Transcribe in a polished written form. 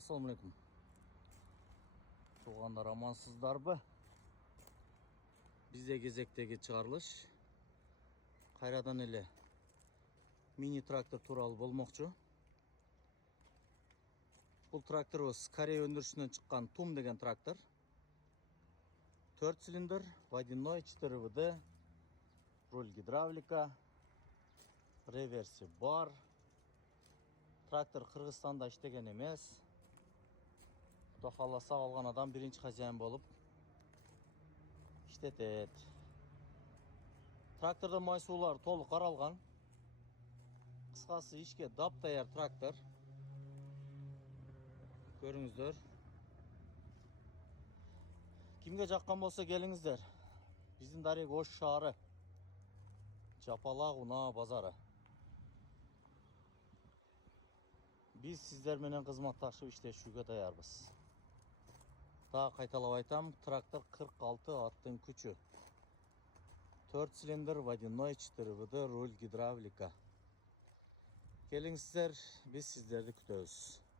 Assalamu alaikum. Туғандар амансыздарбы? Бізде кезектегі шығарылыш қайрадан эле мини трактор туралы болмокчу. Бұл тракторыбыз Корея өндірісінен шыққан Тум деген трактор. 4 цилиндр, водяной, 4 ВД, руль гидравлика, реверси бар. Трактор Қырғызстанда иштеген емес. Құда қаласа алған адам бірінші хозяин болып иштетет. Тракторда майсуулар толық қаралған. Қысқасы ишке дап-даяр трактор. Көріңіздер. Кімге жаққан болса келіңіздер. Біздің Дарек Ош шаары. Жапалақ Уна базары. Біз сіздерменен қызматташып иштешүүгө даярбыз. Daha қайталап айтам, трактор 46 аттың күчі. 4 цилиндр, водяной, 4 ВД, руль гидравлика. Келіңіздер, біз сіздерді күтөбүз.